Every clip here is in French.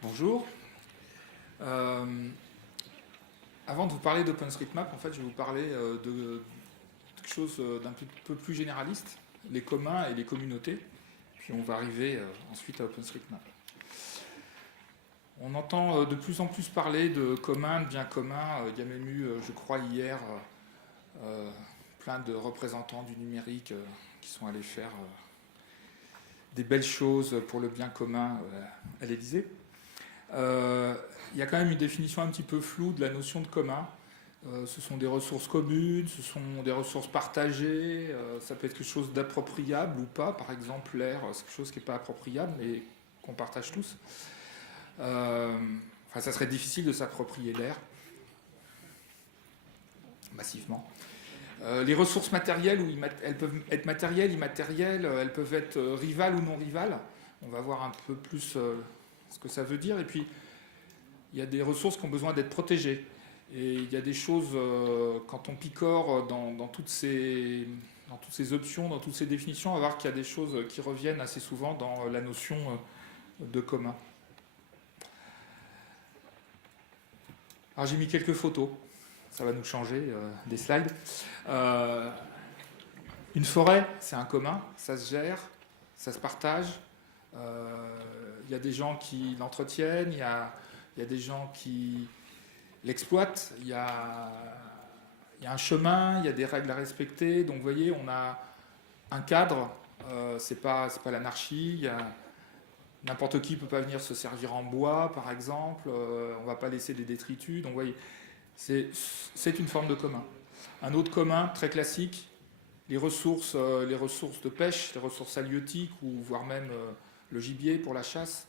Bonjour. Euh, Avant de vous parler d'OpenStreetMap, en fait, je vais vous parler de quelque chose d'un peu plus généraliste, les communs et les communautés. Puis on va arriver ensuite à OpenStreetMap. On entend de plus en plus parler de communs, de biens communs. Il y a même eu, je crois, hier, plein de représentants du numérique qui sont allés faire des belles choses pour le bien commun à l'Élysée. Il y a quand même une définition un petit peu floue de la notion de commun. Ce sont des ressources communes, ce sont des ressources partagées, ça peut être quelque chose d'appropriable ou pas. Par exemple, l'air, c'est quelque chose qui n'est pas appropriable, mais qu'on partage tous. Enfin, ça serait difficile de s'approprier l'air, massivement. Les ressources matérielles, elles peuvent être matérielles, immatérielles, elles peuvent être rivales ou non rivales. On va voir un peu plus ce que ça veut dire. Et puis, il y a des ressources qui ont besoin d'être protégées. Et il y a des choses, quand on picore dans toutes ces options, dans toutes ces définitions, on va voir qu'il y a des choses qui reviennent assez souvent dans la notion de commun. Alors j'ai mis quelques photos, ça va nous changer des slides. Une forêt, c'est un commun, ça se gère, ça se partage. Il y a des gens qui l'entretiennent, il y a des gens qui l'exploitent, il y a un chemin, il y a des règles à respecter. Donc vous voyez, on a un cadre, c'est pas l'anarchie. N'importe qui ne peut pas venir se servir en bois, par exemple. On ne va pas laisser des détritus. Donc vous voyez, c'est une forme de commun. Un autre commun très classique, les ressources de pêche, les ressources halieutiques, ou voire même le gibier pour la chasse.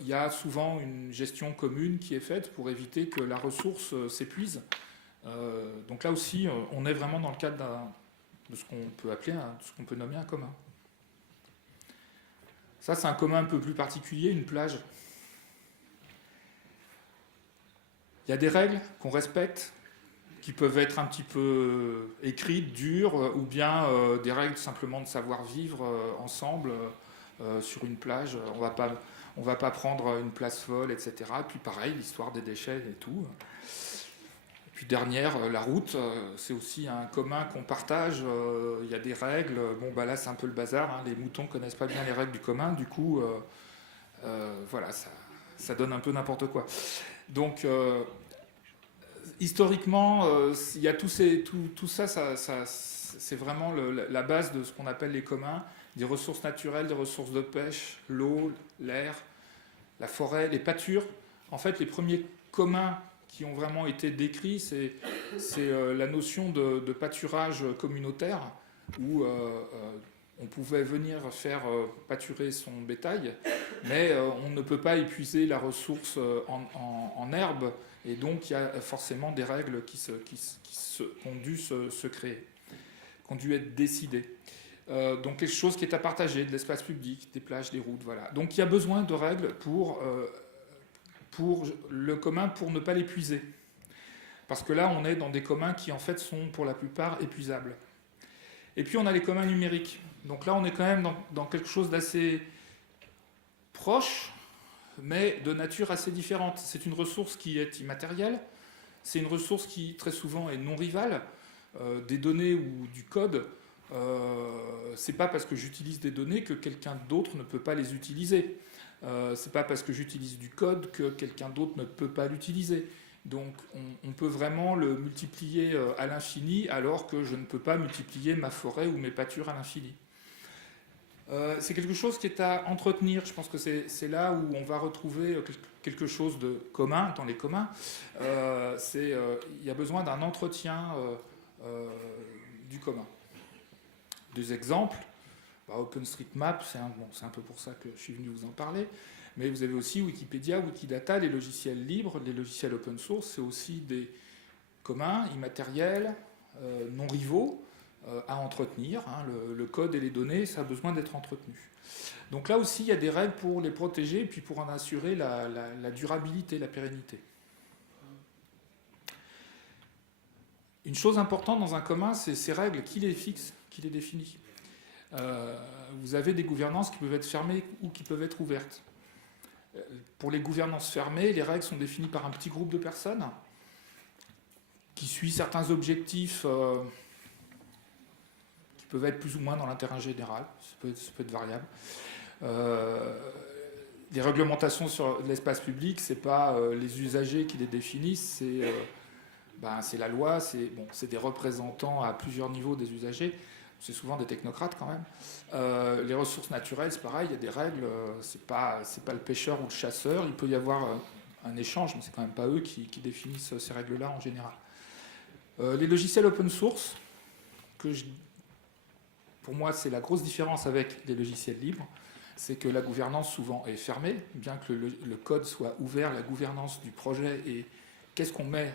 Il y a souvent une gestion commune qui est faite pour éviter que la ressource s'épuise. Donc là aussi, on est vraiment dans le cadre de ce qu'on peut appeler, de ce qu'on peut nommer un commun. Ça, c'est un commun un peu plus particulier, une plage. Il y a des règles qu'on respecte, qui peuvent être un petit peu écrites, dures, ou bien des règles simplement de savoir-vivre ensemble sur une plage. On va pas prendre une place folle, etc. Et puis pareil, l'histoire des déchets et tout. Et puis dernière, la route, c'est aussi un commun qu'on partage. Il y a des règles. Bon, bah là, c'est un peu le bazar. Hein. Les moutons connaissent pas bien les règles du commun. Du coup, voilà, ça donne un peu n'importe quoi. Donc, historiquement, il y a tout ça, c'est vraiment la base de ce qu'on appelle les communs. Des ressources naturelles, des ressources de pêche, l'eau, l'air, la forêt, les pâtures. En fait, les premiers communs qui ont vraiment été décrits, c'est la notion de pâturage communautaire, où on pouvait venir faire pâturer son bétail, mais on ne peut pas épuiser la ressource en herbe, et donc il y a forcément des règles qui ont dû se créer, qui ont dû être décidées. Donc quelque chose qui est à partager, de l'espace public, des plages, des routes, voilà. Donc il y a besoin de règles pour le commun, pour ne pas l'épuiser. Parce que là, on est dans des communs qui en fait sont pour la plupart épuisables. Et puis on a les communs numériques. Donc là, on est quand même dans quelque chose d'assez proche, mais de nature assez différente. C'est une ressource qui est immatérielle, c'est une ressource qui très souvent est non rivale. Des données ou du code, c'est pas parce que j'utilise des données que quelqu'un d'autre ne peut pas les utiliser. C'est pas parce que j'utilise du code que quelqu'un d'autre ne peut pas l'utiliser. Donc on peut vraiment le multiplier à l'infini, alors que je ne peux pas multiplier ma forêt ou mes pâtures à l'infini. C'est quelque chose qui est à entretenir. Je pense que c'est là où on va retrouver quelque chose de commun dans les communs. Il y a besoin d'un entretien du commun. Deux exemples. OpenStreetMap, c'est un peu pour ça que je suis venu vous en parler. Mais vous avez aussi Wikipédia, Wikidata, les logiciels libres, les logiciels open source. C'est aussi des communs, immatériels, non rivaux, à entretenir. Hein. Le code et les données, ça a besoin d'être entretenu. Donc là aussi, il y a des règles pour les protéger et puis pour en assurer la durabilité, la pérennité. Une chose importante dans un commun, c'est ces règles, qui les fixe, qui les définit. Vous avez des gouvernances qui peuvent être fermées ou qui peuvent être ouvertes. Pour les gouvernances fermées, les règles sont définies par un petit groupe de personnes qui suit certains objectifs qui peuvent être plus ou moins dans l'intérêt général, ça peut être variable. Les réglementations sur l'espace public, ce n'est pas les usagers qui les définissent, c'est la loi, c'est des représentants à plusieurs niveaux des usagers, c'est souvent des technocrates quand même. Les ressources naturelles, c'est pareil, il y a des règles, c'est pas le pêcheur ou le chasseur, il peut y avoir un échange, mais c'est quand même pas eux qui définissent ces règles-là en général. Les logiciels open source, pour moi c'est la grosse différence avec les logiciels libres, c'est que la gouvernance souvent est fermée, bien que le code soit ouvert, la gouvernance du projet et qu'est-ce qu'on met,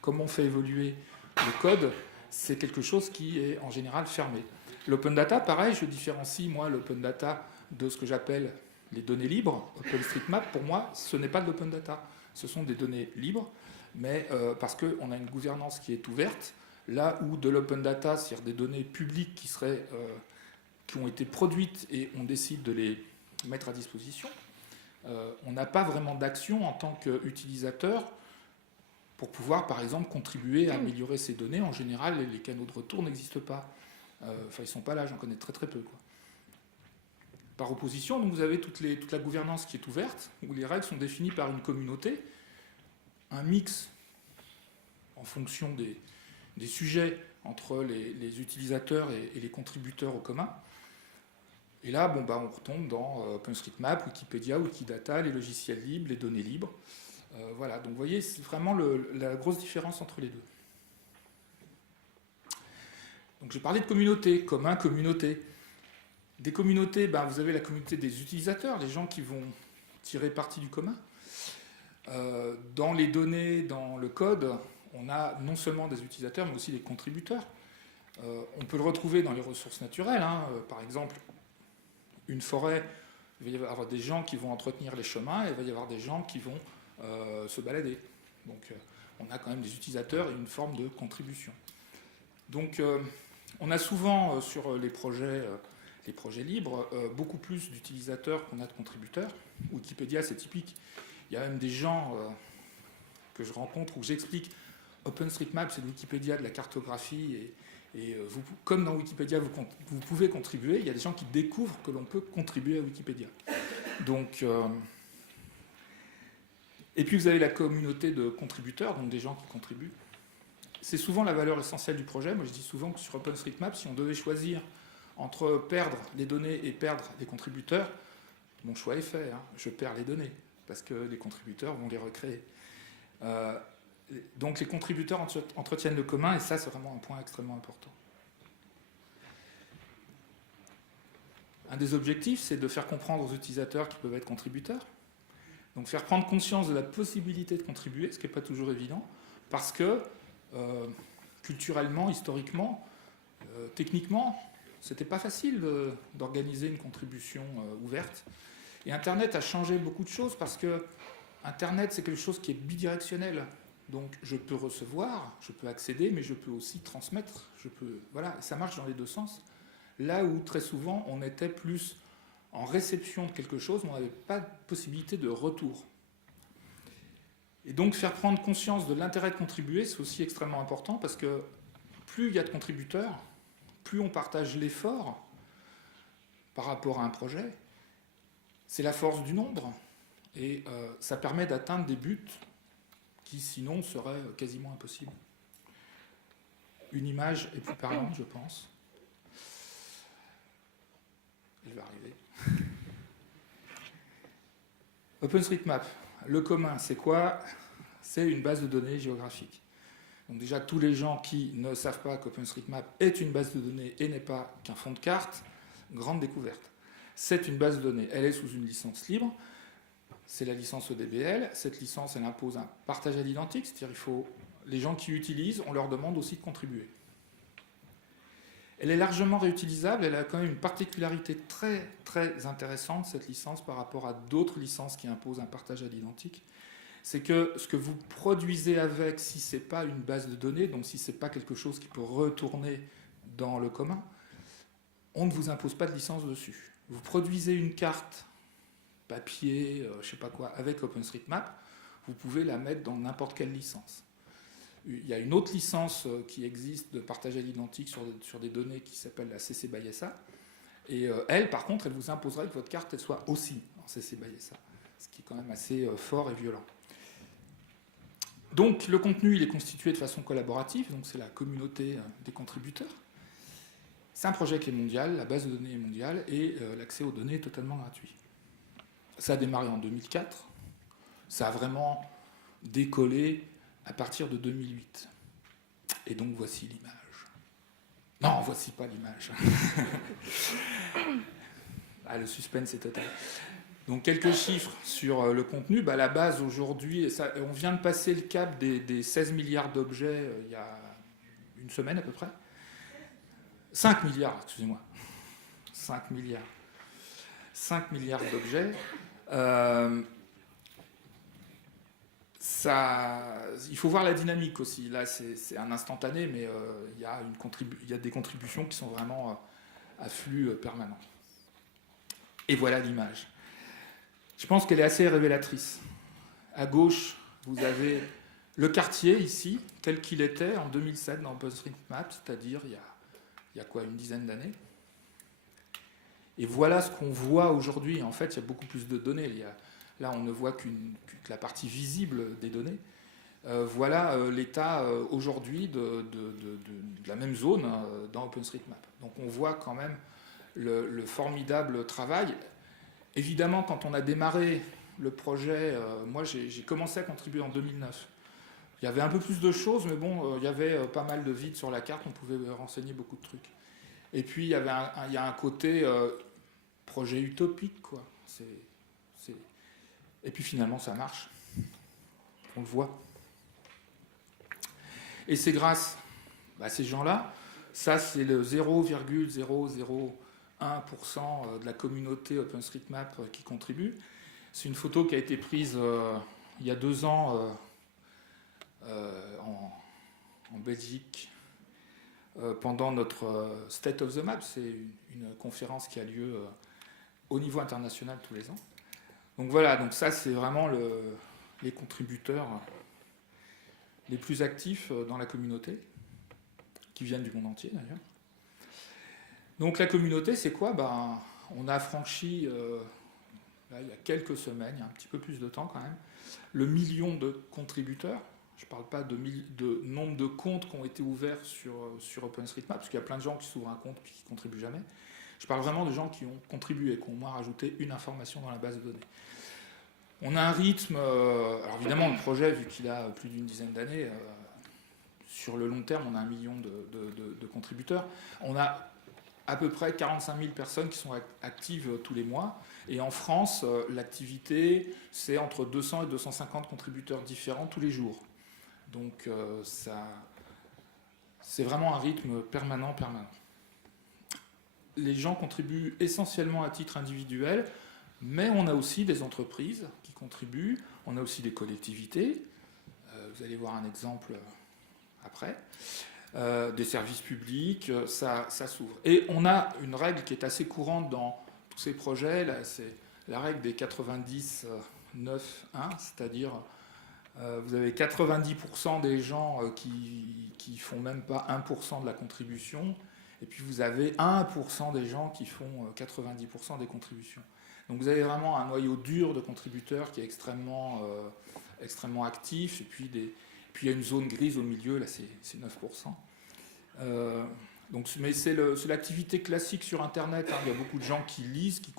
comment on fait évoluer le code, c'est quelque chose qui est en général fermé. L'open data, pareil, je différencie moi l'open data de ce que j'appelle les données libres. OpenStreetMap, pour moi, ce n'est pas de l'open data. Ce sont des données libres, mais parce qu'on a une gouvernance qui est ouverte, là où de l'open data, c'est-à-dire des données publiques qui ont été produites et on décide de les mettre à disposition, on n'a pas vraiment d'action en tant qu'utilisateur pour pouvoir, par exemple, contribuer à améliorer ces données. En général, les canaux de retour n'existent pas. Enfin, ils ne sont pas là, j'en connais très très peu, quoi. Par opposition, donc, vous avez toute la gouvernance qui est ouverte, où les règles sont définies par une communauté, un mix en fonction des sujets entre les utilisateurs et les contributeurs au commun. Et là, on retombe dans OpenStreetMap, Wikipédia, Wikidata, les logiciels libres, les données libres. Voilà, donc vous voyez, c'est vraiment la grosse différence entre les deux. Donc j'ai parlé de communauté, commun, communauté. Des communautés, vous avez la communauté des utilisateurs, les gens qui vont tirer parti du commun. Dans les données, dans le code, on a non seulement des utilisateurs, mais aussi des contributeurs. On peut le retrouver dans les ressources naturelles. Par exemple, une forêt, il va y avoir des gens qui vont entretenir les chemins et il va y avoir des gens qui vont se balader. Donc on a quand même des utilisateurs et une forme de contribution. Donc on a souvent sur les projets libres beaucoup plus d'utilisateurs qu'on a de contributeurs. Wikipédia, c'est typique. Il y a même des gens que je rencontre où j'explique OpenStreetMap, c'est le Wikipédia de la cartographie et vous, comme dans Wikipédia, vous pouvez contribuer. Il y a des gens qui découvrent que l'on peut contribuer à Wikipédia. Donc, et puis vous avez la communauté de contributeurs, donc des gens qui contribuent. C'est souvent la valeur essentielle du projet. Moi, je dis souvent que sur OpenStreetMap, si on devait choisir entre perdre les données et perdre les contributeurs, mon choix est fait. Je perds les données parce que les contributeurs vont les recréer. Donc les contributeurs entretiennent le commun et ça, c'est vraiment un point extrêmement important. Un des objectifs, c'est de faire comprendre aux utilisateurs qui peuvent être contributeurs. Donc faire prendre conscience de la possibilité de contribuer, ce qui n'est pas toujours évident, parce que culturellement, historiquement, techniquement, c'était pas facile d'organiser une contribution ouverte. Et Internet a changé beaucoup de choses parce que Internet, c'est quelque chose qui est bidirectionnel. Donc je peux recevoir, je peux accéder, mais je peux aussi transmettre. Voilà, ça marche dans les deux sens. Là où très souvent, on était plus en réception de quelque chose, on n'avait pas de possibilité de retour. Et donc faire prendre conscience de l'intérêt de contribuer, c'est aussi extrêmement important parce que plus il y a de contributeurs, plus on partage l'effort par rapport à un projet. C'est la force du nombre et ça permet d'atteindre des buts qui sinon seraient quasiment impossibles. Une image est plus parlante, je pense. Elle va arriver. OpenStreetMap, le commun, c'est quoi? C'est une base de données géographique. Donc déjà, tous les gens qui ne savent pas qu'OpenStreetMap est une base de données et n'est pas qu'un fond de carte, grande découverte. C'est une base de données, elle est sous une licence libre, c'est la licence EDBL. Cette licence, elle impose un partage à l'identique, c'est-à-dire les gens qui l'utilisent, on leur demande aussi de contribuer. Elle est largement réutilisable, elle a quand même une particularité très très intéressante, cette licence, par rapport à d'autres licences qui imposent un partage à l'identique. C'est que ce que vous produisez avec, si ce n'est pas une base de données, donc si ce n'est pas quelque chose qui peut retourner dans le commun, on ne vous impose pas de licence dessus. Vous produisez une carte papier, je sais pas quoi, avec OpenStreetMap, vous pouvez la mettre dans n'importe quelle licence. Il y a une autre licence qui existe de partage à l'identique sur des données qui s'appelle la CC by SA. Et elle, par contre, elle vous imposerait que votre carte elle soit aussi en CC by SA, ce qui est quand même assez fort et violent. Donc le contenu, il est constitué de façon collaborative, donc c'est la communauté des contributeurs. C'est un projet qui est mondial, la base de données est mondiale et l'accès aux données est totalement gratuit. Ça a démarré en 2004, ça a vraiment décollé à partir de 2008. Et donc voici l'image. Non, voici pas l'image. Ah, le suspense est total. Donc quelques chiffres sur le contenu. Bah, la base aujourd'hui, on vient de passer le cap des 16 milliards d'objets il y a une semaine à peu près. 5 milliards, excusez-moi. 5 milliards. 5 milliards d'objets. Il faut voir la dynamique aussi. Là, c'est un instantané, mais il y a des contributions qui sont vraiment à flux permanent. Et voilà l'image. Je pense qu'elle est assez révélatrice. À gauche, vous avez le quartier ici, tel qu'il était en 2007 dans OpenStreetMap, c'est-à-dire il y a quoi, une dizaine d'années. Et voilà ce qu'on voit aujourd'hui. En fait, il y a beaucoup plus de données. Là, on ne voit que la partie visible des données. Voilà l'état aujourd'hui de la même zone dans OpenStreetMap. Donc on voit quand même le formidable travail. Évidemment, quand on a démarré le projet, moi j'ai commencé à contribuer en 2009. Il y avait un peu plus de choses, mais bon, il y avait pas mal de vide sur la carte, on pouvait renseigner beaucoup de trucs. Et puis il y a un côté projet utopique, quoi. Et puis finalement, ça marche. On le voit. Et c'est grâce à ces gens-là. Ça, c'est le 0,001% de la communauté OpenStreetMap qui contribue. C'est une photo qui a été prise il y a 2 ans en Belgique pendant notre State of the Map. C'est une conférence qui a lieu au niveau international tous les ans. Donc voilà, donc ça c'est vraiment les contributeurs les plus actifs dans la communauté, qui viennent du monde entier d'ailleurs. Donc la communauté, c'est quoi ? On a franchi, là, il y a quelques semaines, il y a un petit peu plus de temps quand même, le million de contributeurs. Je ne parle pas de nombre de comptes qui ont été ouverts sur OpenStreetMap, parce qu'il y a plein de gens qui s'ouvrent un compte et qui ne contribuent jamais. Je parle vraiment de gens qui ont contribué, qui ont au moins rajouté une information dans la base de données. On a un rythme... alors évidemment, le projet, vu qu'il a plus d'une dizaine d'années, sur le long terme, on a 1 million de contributeurs. On a à peu près 45 000 personnes qui sont actives tous les mois. Et en France, l'activité, c'est entre 200 et 250 contributeurs différents tous les jours. Donc c'est vraiment un rythme permanent. Les gens contribuent essentiellement à titre individuel, mais on a aussi des entreprises qui contribuent, on a aussi des collectivités, vous allez voir un exemple après, des services publics, ça s'ouvre. Et on a une règle qui est assez courante dans tous ces projets, là, c'est la règle des 90-9-1, c'est-à-dire vous avez 90% des gens qui font même pas 1% de la contribution, et puis vous avez 1% des gens qui font 90% des contributions. Donc vous avez vraiment un noyau dur de contributeurs qui est extrêmement actif, et puis il y a une zone grise au milieu, là c'est 9%. Mais c'est l'activité classique sur Internet, hein. Il y a beaucoup de gens qui lisent, qui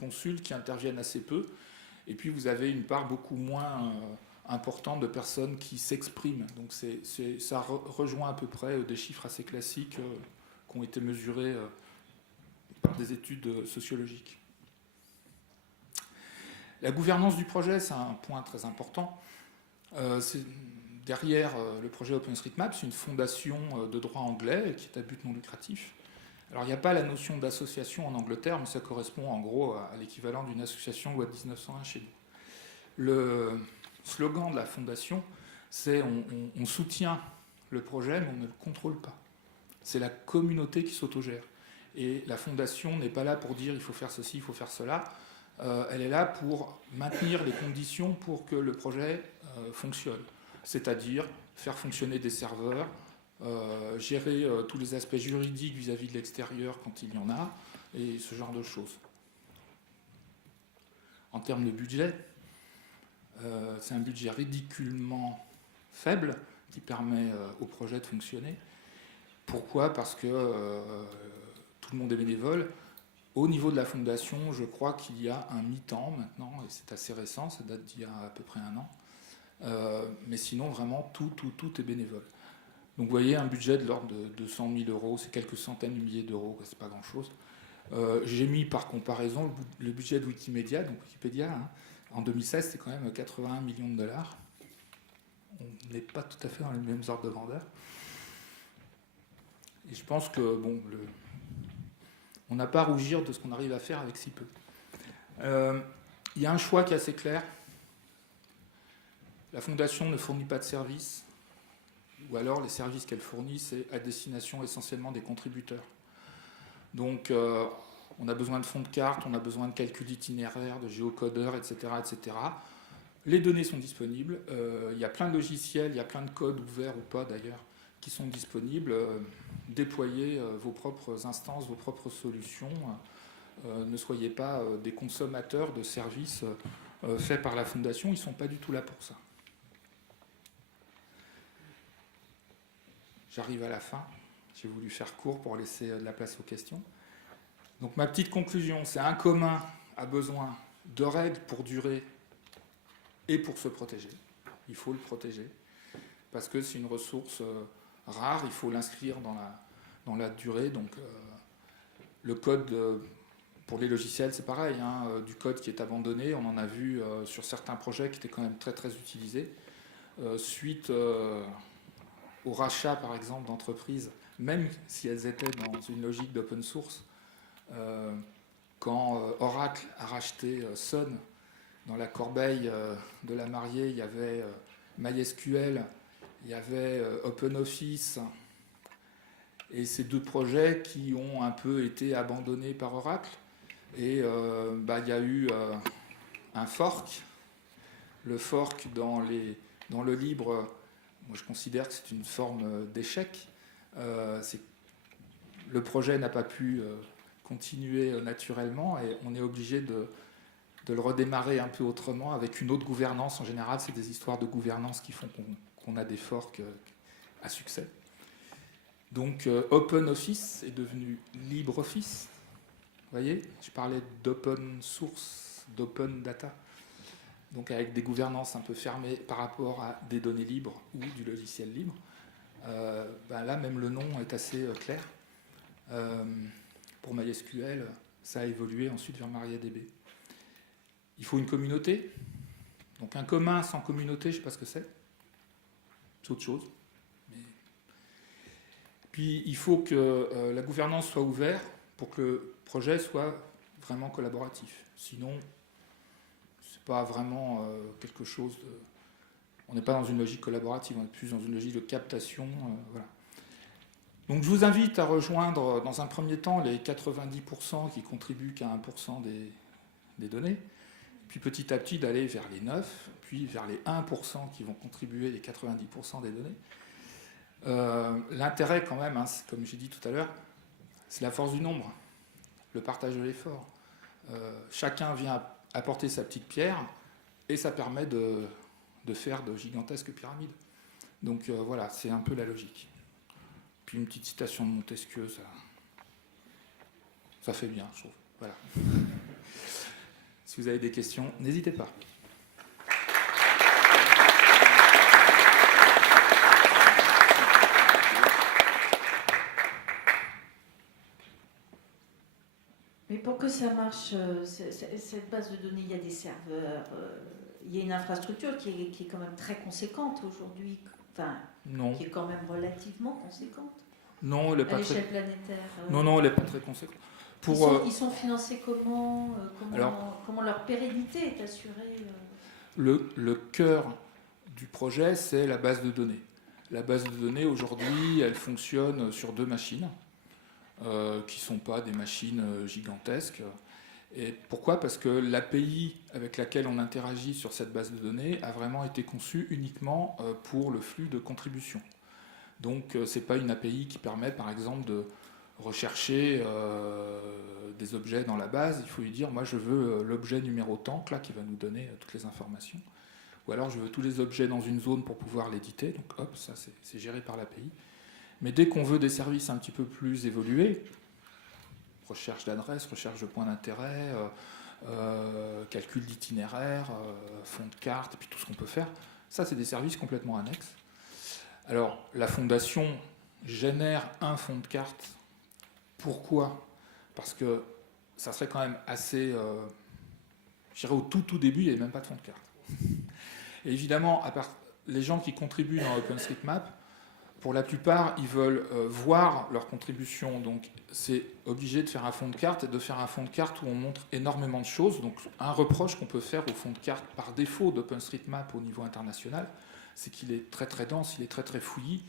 consultent, qui interviennent assez peu, et puis vous avez une part beaucoup moins importante de personnes qui s'expriment. Donc ça rejoint à peu près des chiffres assez classiques qui ont été mesurés par des études sociologiques. La gouvernance du projet, c'est un point très important. Derrière le projet OpenStreetMap, c'est une fondation de droit anglais qui est à but non lucratif. Alors il n'y a pas la notion d'association en Angleterre, mais ça correspond en gros à l'équivalent d'une association loi de 1901 chez nous. Le slogan de la fondation, c'est on soutient le projet, mais on ne le contrôle pas. C'est la communauté qui s'autogère. Et la fondation n'est pas là pour dire il faut faire ceci, il faut faire cela. elle est là pour maintenir les conditions pour que le projet fonctionne. C'est-à-dire faire fonctionner des serveurs, gérer tous les aspects juridiques vis-à-vis de l'extérieur quand il y en a, et ce genre de choses. En termes de budget, c'est un budget ridiculement faible qui permet au projet de fonctionner. Pourquoi ? Parce que tout le monde est bénévole. Au niveau de la fondation, je crois qu'il y a un mi-temps maintenant, et c'est assez récent, ça date d'il y a à peu près un an. Mais sinon, vraiment, tout est bénévole. Donc vous voyez, un budget de l'ordre de 200 000 euros, c'est quelques centaines de milliers d'euros, c'est pas grand-chose. J'ai mis par comparaison le budget de Wikimedia, donc Wikipédia, hein, en 2016, c'était quand même 81 millions de dollars. On n'est pas tout à fait dans les mêmes ordres de grandeur. Et je pense que, bon, on n'a pas à rougir de ce qu'on arrive à faire avec si peu. Il y a un choix qui est assez clair. La Fondation ne fournit pas de services, ou alors les services qu'elle fournit, c'est à destination essentiellement des contributeurs. Donc, on a besoin de fonds de cartes, on a besoin de calculs d'itinéraires, de géocodeurs, etc., etc. Les données sont disponibles. Il y a plein de logiciels, il y a plein de codes ouverts ou pas d'ailleurs, qui sont disponibles. Déployez vos propres instances, vos propres solutions. Ne soyez pas des consommateurs de services faits par la Fondation. Ils ne sont pas du tout là pour ça. J'arrive à la fin. J'ai voulu faire court pour laisser de la place aux questions. Donc ma petite conclusion, c'est un commun a besoin de règles pour durer et pour se protéger. Il faut le protéger parce que c'est une ressource rare, il faut l'inscrire dans la durée. Donc le code pour les logiciels, c'est pareil, hein, du code qui est abandonné, on en a vu sur certains projets qui étaient quand même très très utilisés. Suite au rachat par exemple d'entreprises, même si elles étaient dans une logique d'open source, quand Oracle a racheté Sun, dans la corbeille de la mariée, il y avait MySQL, il y avait OpenOffice, et ces deux projets qui ont un peu été abandonnés par Oracle. Et il y a eu un fork. Le fork dans le libre, moi je considère que c'est une forme d'échec. Le projet n'a pas pu continuer naturellement et on est obligé de le redémarrer un peu autrement avec une autre gouvernance. En général, c'est des histoires de gouvernance qui font qu'on a des forks à succès. Donc OpenOffice est devenu LibreOffice. Vous voyez, je parlais d'open source, d'open data. Donc avec des gouvernances un peu fermées par rapport à des données libres ou du logiciel libre. Là, même le nom est assez clair. Pour MySQL, ça a évolué ensuite vers MariaDB. Il faut une communauté. Donc un commun sans communauté, je ne sais pas ce que c'est. C'est autre chose. Puis il faut que la gouvernance soit ouverte pour que le projet soit vraiment collaboratif. Sinon, c'est pas vraiment quelque chose de... On n'est pas dans une logique collaborative, on est plus dans une logique de captation. Voilà. Donc je vous invite à rejoindre dans un premier temps les 90% qui contribuent qu'à 1% des données, puis petit à petit d'aller vers les 9%, puis vers les 1% qui vont contribuer les 90% des données. L'intérêt quand même, hein, comme j'ai dit tout à l'heure, c'est la force du nombre, le partage de l'effort. Chacun vient apporter sa petite pierre et ça permet de faire de gigantesques pyramides. Donc voilà, c'est un peu la logique. Puis une petite citation de Montesquieu, ça fait bien, je trouve. Voilà. Si vous avez des questions, n'hésitez pas. Mais pour que ça marche, cette base de données, il y a des serveurs, il y a une infrastructure qui est quand même très conséquente aujourd'hui, enfin, Non. qui est quand même relativement conséquente. Non, elle est pas à l'échelle planétaire. Non, elle n'est pas très conséquente. Ils sont financés comment, comment leur pérennité est assurée Le cœur du projet, c'est la base de données. La base de données, aujourd'hui, elle fonctionne sur 2 machines, qui ne sont pas des machines gigantesques. Et pourquoi ? Parce que l'API avec laquelle on interagit sur cette base de données a vraiment été conçue uniquement pour le flux de contribution. Donc ce n'est pas une API qui permet par exemple de rechercher des objets dans la base. Il faut lui dire, moi je veux l'objet numéro tant, là, qui va nous donner toutes les informations. Ou alors je veux tous les objets dans une zone pour pouvoir l'éditer. Donc hop, ça c'est géré par l'API. Mais dès qu'on veut des services un petit peu plus évolués, recherche d'adresse, recherche de points d'intérêt, calcul d'itinéraire, fond de carte, et puis tout ce qu'on peut faire, ça c'est des services complètement annexes. Alors la fondation génère un fond de carte. Pourquoi ? Parce que ça serait quand même assez... je dirais au tout début, il n'y avait même pas de fond de carte. Et évidemment, les gens qui contribuent dans OpenStreetMap, pour la plupart, ils veulent voir leur contribution. Donc, c'est obligé de faire un fond de carte et de faire un fond de carte où on montre énormément de choses. Donc, un reproche qu'on peut faire au fond de carte par défaut d'OpenStreetMap au niveau international, c'est qu'il est très très dense, il est très très fouillis.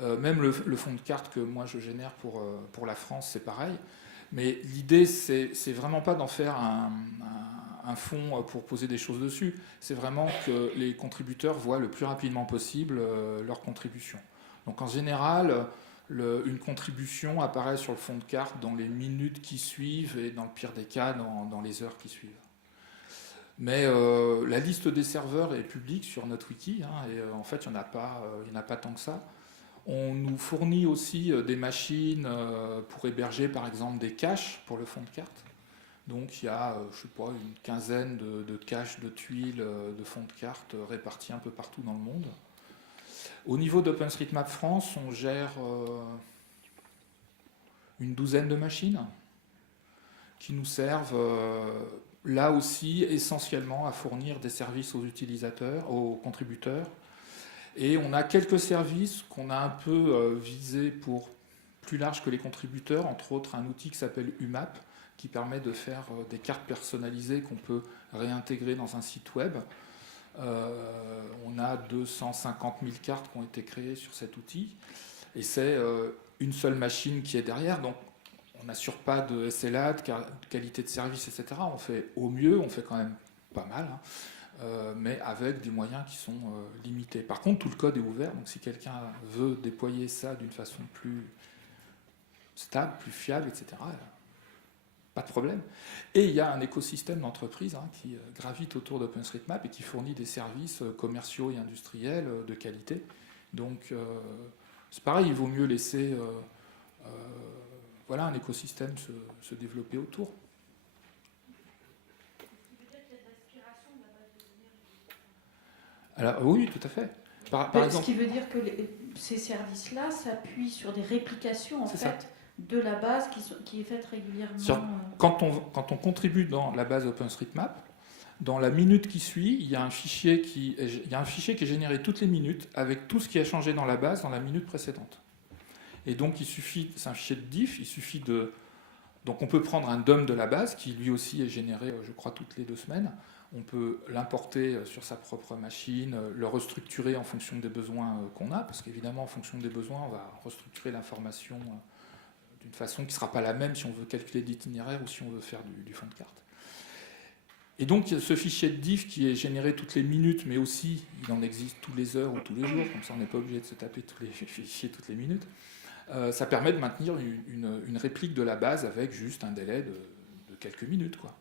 Même le fond de carte que moi je génère pour la France, c'est pareil. Mais l'idée, c'est vraiment pas d'en faire un fond pour poser des choses dessus. C'est vraiment que les contributeurs voient le plus rapidement possible leur contribution. Donc en général, une contribution apparaît sur le fond de carte dans les minutes qui suivent et dans le pire des cas, dans les heures qui suivent. Mais la liste des serveurs est publique sur notre wiki, hein, et en fait, il n'y en a pas tant que ça. On nous fournit aussi des machines pour héberger par exemple des caches pour le fond de carte. Donc il y a, je sais pas, une quinzaine de caches de tuiles de fond de carte répartis un peu partout dans le monde. Au niveau d'OpenStreetMap France, on gère une douzaine de machines qui nous servent là aussi essentiellement à fournir des services aux utilisateurs, aux contributeurs. Et on a quelques services qu'on a un peu visés pour plus large que les contributeurs, entre autres un outil qui s'appelle UMAP, qui permet de faire des cartes personnalisées qu'on peut réintégrer dans un site web. On a 250 000 cartes qui ont été créées sur cet outil, et c'est une seule machine qui est derrière, donc on n'assure pas de SLA, de qualité de service, etc. On fait au mieux, on fait quand même pas mal, hein. Mais avec des moyens qui sont limités. Par contre, tout le code est ouvert, donc si quelqu'un veut déployer ça d'une façon plus stable, plus fiable, etc., pas de problème. Et il y a un écosystème d'entreprises qui gravite autour d'OpenStreetMap et qui fournit des services commerciaux et industriels de qualité. Donc, c'est pareil, il vaut mieux laisser un écosystème se développer autour. Alors, oui, tout à fait. Par exemple, ce qui veut dire que ces services-là s'appuient sur des réplications en fait, de la base qui est faite régulièrement. Quand on contribue dans la base OpenStreetMap, dans la minute qui suit, il y a un fichier qui est généré toutes les minutes avec tout ce qui a changé dans la base dans la minute précédente. Et donc, c'est un fichier de diff, il suffit de... Donc, on peut prendre un DOM de la base qui lui aussi est généré, je crois, toutes les 2 semaines. On peut l'importer sur sa propre machine, le restructurer en fonction des besoins qu'on a, parce qu'évidemment, en fonction des besoins, on va restructurer l'information d'une façon qui ne sera pas la même si on veut calculer l'itinéraire ou si on veut faire du fond de carte. Et donc, ce fichier de diff qui est généré toutes les minutes, mais aussi, il en existe tous les heures ou tous les jours, comme ça on n'est pas obligé de se taper tous les fichiers toutes les minutes, ça permet de maintenir une réplique de la base avec juste un délai de quelques minutes, quoi.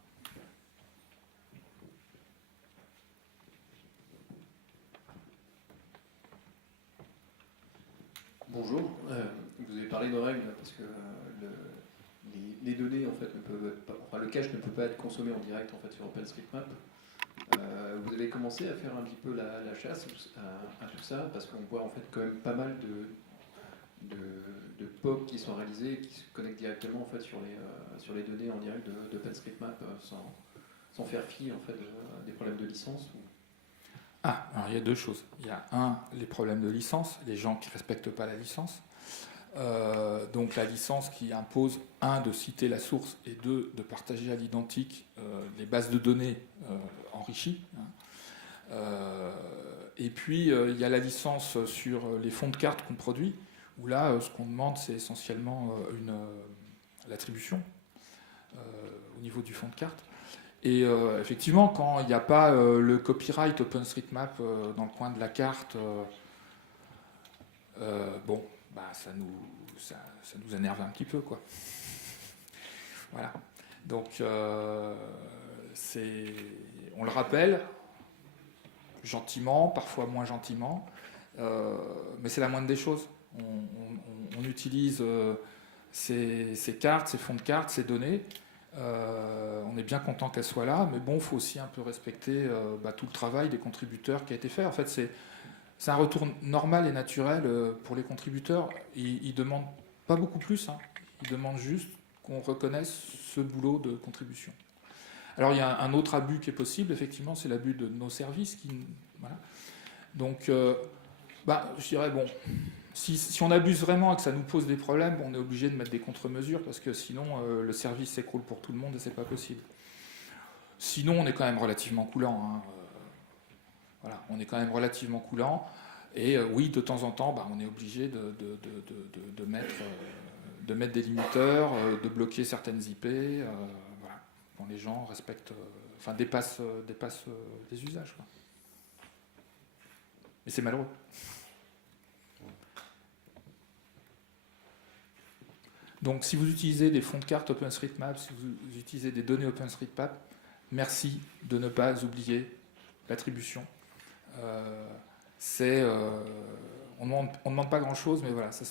Bonjour, vous avez parlé de règles parce que les données en fait le cache ne peut pas être consommé en direct en fait sur OpenStreetMap. Vous avez commencé à faire un petit peu la chasse à tout ça parce qu'on voit en fait quand même pas mal de POC qui sont réalisés et qui se connectent directement en fait sur les données en direct d'OpenStreetMap sans faire fi en fait des problèmes de licence. Alors il y a 2 choses. Il y a les problèmes de licence, les gens qui ne respectent pas la licence. Donc la licence qui impose, de citer la source et 2, de partager à l'identique les bases de données enrichies. Et puis il y a la licence sur les fonds de cartes qu'on produit, où là ce qu'on demande c'est essentiellement l'attribution. au niveau du fond de carte. Et effectivement, quand il n'y a pas le copyright OpenStreetMap dans le coin de la carte, bon, bah, ça nous énerve un petit peu, quoi. Voilà. Donc, on le rappelle, gentiment, parfois moins gentiment, mais c'est la moindre des choses. On utilise ces cartes, ces fonds de cartes, ces données. On est bien content qu'elles soient là, mais bon, il faut aussi un peu respecter tout le travail des contributeurs qui a été fait. En fait, c'est un retour normal et naturel pour les contributeurs. Ils ne demandent pas beaucoup plus, hein. Ils demandent juste qu'on reconnaisse ce boulot de contribution. Alors, il y a un autre abus qui est possible, effectivement, c'est l'abus de nos services. Voilà. Donc, je dirais, bon, si on abuse vraiment et que ça nous pose des problèmes, on est obligé de mettre des contre-mesures parce que sinon le service s'écroule pour tout le monde et c'est pas possible. Sinon, on est quand même relativement coulant. Hein. Voilà, on est quand même relativement coulant. Et oui, de temps en temps, on est obligé de mettre des limiteurs, de bloquer certaines IP, voilà, quand les gens respectent, dépassent des usages, quoi. Mais c'est malheureux. Donc, si vous utilisez des fonds de carte OpenStreetMap, si vous utilisez des données OpenStreetMap, merci de ne pas oublier l'attribution. On ne demande pas grand-chose, mais voilà, ça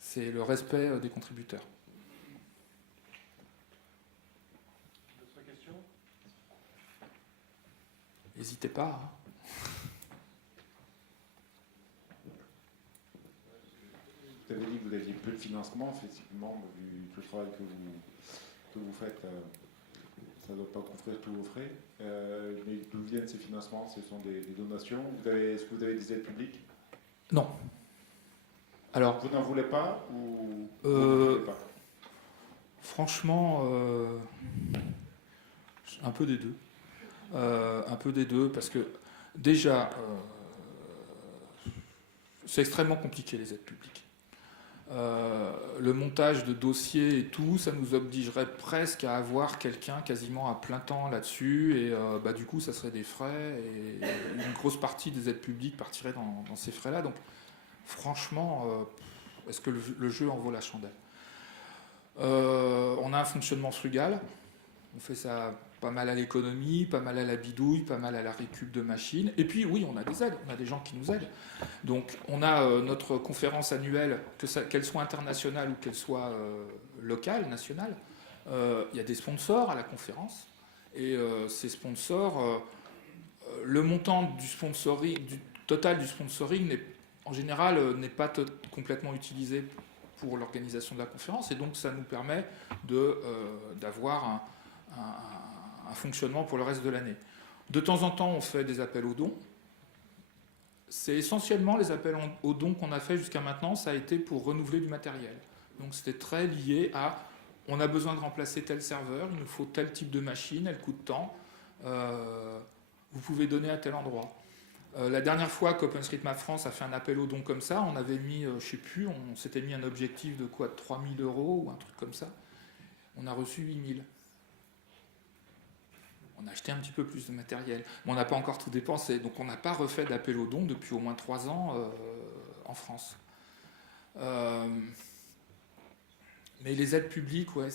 c'est le respect des contributeurs. D'autres questions ? N'hésitez pas. Hein. Vous avez dit que vous aviez peu de financement, effectivement, vu tout le travail que vous faites, ça ne doit pas couvrir tous vos frais. Mais d'où viennent ces financements? Ce sont des donations. Est-ce que vous avez des aides publiques? Non. Alors, vous n'en voulez pas ou vous n'en voulez pas? Franchement, un peu des deux. Un peu des deux, parce que déjà, c'est extrêmement compliqué les aides publiques. Le montage de dossiers et tout, ça nous obligerait presque à avoir quelqu'un quasiment à plein temps là-dessus, et du coup ça serait des frais, et une grosse partie des aides publiques partirait dans ces frais-là. Donc franchement, est-ce que le jeu en vaut la chandelle? On a un fonctionnement frugal, on fait ça pas mal à l'économie, pas mal à la bidouille, pas mal à la récup de machines. Et puis oui, on a des aides, on a des gens qui nous aident. Donc on a notre conférence annuelle, qu'elle soit internationale ou qu'elle soit locale, nationale. Il y a des sponsors à la conférence. Et ces sponsors, le montant du total du sponsoring en général n'est pas complètement utilisé pour l'organisation de la conférence. Et donc ça nous permet d'avoir un fonctionnement pour le reste de l'année. De temps en temps, on fait des appels aux dons. C'est essentiellement les appels aux dons qu'on a fait jusqu'à maintenant, ça a été pour renouveler du matériel. Donc c'était très lié à on a besoin de remplacer tel serveur, il nous faut tel type de machine, elle coûte tant, vous pouvez donner à tel endroit. La dernière fois qu'OpenStreetMap France a fait un appel aux dons comme ça, on avait mis, je ne sais plus, on s'était mis un objectif de quoi, de 3 000 € ou un truc comme ça. On a reçu 8 000. On a acheté un petit peu plus de matériel, mais on n'a pas encore tout dépensé. Donc on n'a pas refait d'appel aux dons depuis au moins 3 ans en France. Mais les aides publiques, ouais,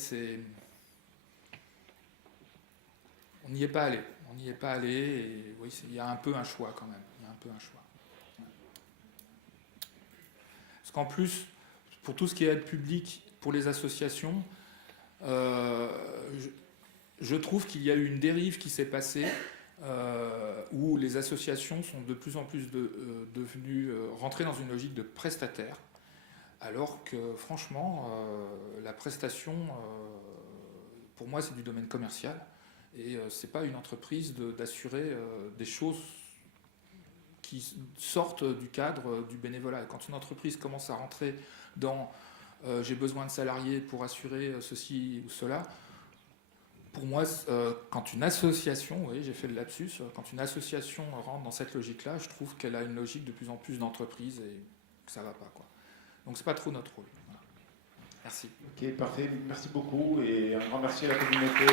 on n'y est pas allé. On n'y est pas allé, et oui, il y a un peu un choix quand même. Il y a un peu un choix. Parce qu'en plus, pour tout ce qui est aide publique, pour les associations, je trouve qu'il y a eu une dérive qui s'est passée où les associations sont de plus en plus devenues rentrées dans une logique de prestataire, alors que franchement, la prestation, pour moi, c'est du domaine commercial et c'est pas une entreprise d'assurer des choses qui sortent du cadre du bénévolat. Et quand une entreprise commence à rentrer dans j'ai besoin de salariés pour assurer ceci ou cela. Pour moi, quand une association, oui, j'ai fait le lapsus, quand une association rentre dans cette logique-là, je trouve qu'elle a une logique de plus en plus d'entreprise et que ça ne va pas, quoi. Donc c'est pas trop notre rôle. Voilà. Merci. Ok, parfait. Merci beaucoup et un grand merci à la communauté.